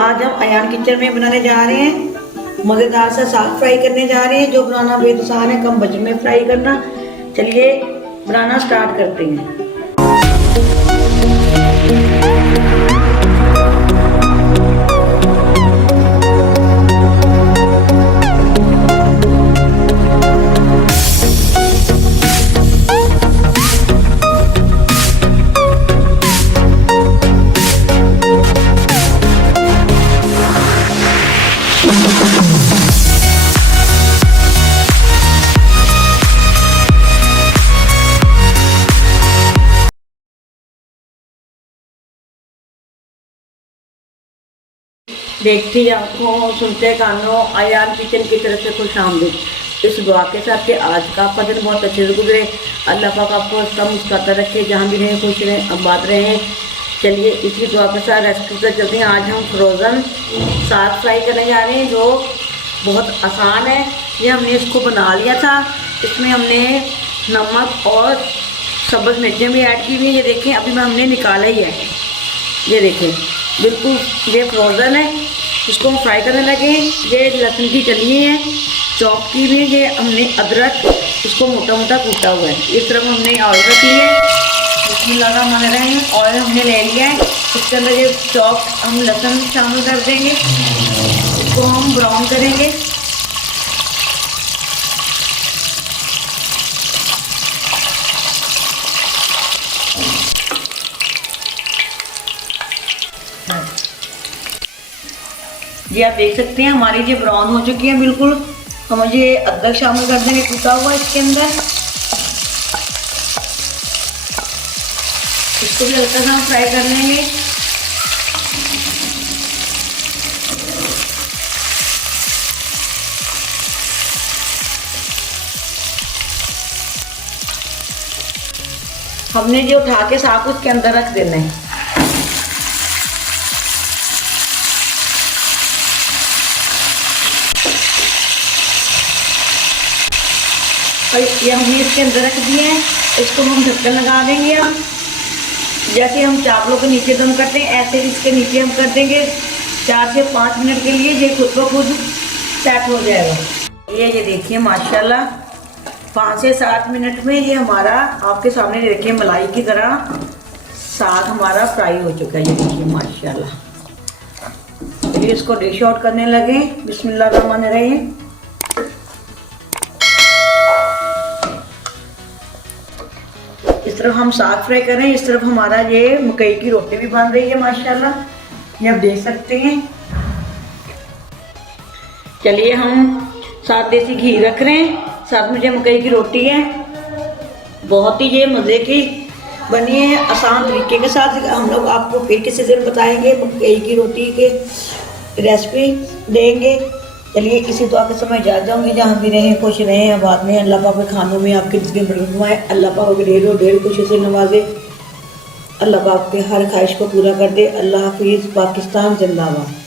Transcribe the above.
आज हम अयान किचन में बनाने जा रहे हैं, मज़ेदार सा साग फ्राई करने जा रहे हैं जो बनाना बेहद आसान है, कम बजट में फ्राई करना। चलिए बनाना स्टार्ट करते हैं। देखती आंखों सुनते कानों, अयान किचन की तरफ से खुश आमदीद। इस दुआ के साथ कि आज का आपका दिन बहुत अच्छे से गुजरे। अल्लाह पाक आपको इसका मुस्कुराता रखे, जहाँ भी रहें खुश रहें, आबाद रहें। चलिए इसी दुआ के साथ रेसिपी पर चलते हैं। आज हम फ्रोज़न साग फ्राई करने जा रहे हैं जो बहुत आसान है। ये हमने इसको बना लिया था, इसमें हमने नमक और सब्ज़ मिर्चें भी ऐड की हुई हैं। ये देखें अभी मैं हमने निकाला ही है, ये देखें बिल्कुल ये फ्रोज़न है। इसको हम फ्राई करने लगे। ये लहसुन की कली है, चॉप की भी। ये हमने अदरक इसको मोटा मोटा कूटा हुआ है। इस तरफ हमने ऑयल रख लिया है, बिस्मिल्लाहिर्रहमानिर्रहीम। ऑयल हमने ले लिया है, इसके अंदर ये चॉप हम लहसुन शामिल कर देंगे। इसको हम ब्राउन करेंगे। जी आप देख सकते हैं हमारी ये ब्राउन हो चुकी है बिल्कुल। हम ये अदरक शामिल कर देंगे कूटा हुआ इसके अंदर। इसको भी हल्का सा फ्राई कर लेंगे। हमने जो उठा के साग उसके अंदर रख देना है। और ये हमने इसके अंदर रख दिए हैं। इसको हम ढक्कन लगा देंगे। हम जैसे हम चावलों के नीचे दम करते हैं ऐसे इसके नीचे हम कर देंगे 4 से 5 मिनट के लिए। ये खुद ब खुद सेट हो जाएगा। ये देखिए माशाल्लाह 5 से 7 मिनट में ये हमारा आपके सामने देखिए मलाई की तरह साग हमारा फ्राई हो चुका है। ये देखिए माशाल्लाह। चलिए इसको डिश आउट करने लगे। बिस्मिल्लाहिर्रहमानिर्रहीम। इस तरफ हम साग फ्राई कर रहे हैं, इस तरफ हमारा ये मकई की रोटी भी बन रही है माशाल्लाह, ये आप देख सकते हैं। चलिए हम साथ देसी घी रख रहे हैं, साथ में जो मकई की रोटी है बहुत ही ये मज़े की बनी है। आसान तरीके के साथ हम लोग आपको फिर किसी दिन बताएंगे, मकई की रोटी के रेसिपी देंगे। चलिए इसी दुआ के समय जा जाऊँगी, जहाँ भी रहें खुश रहें, आबाद में। अल्लाह पाक के खानों में आपकी रिज़्क़ बरकत फरमाए। अल्लाह पाक को ढेरों खुशी से नवाजे। अल्लाह पाक के हर ख्वाहिश को पूरा कर दे। अल्लाह हाफिज़। पाकिस्तान जिंदाबाद।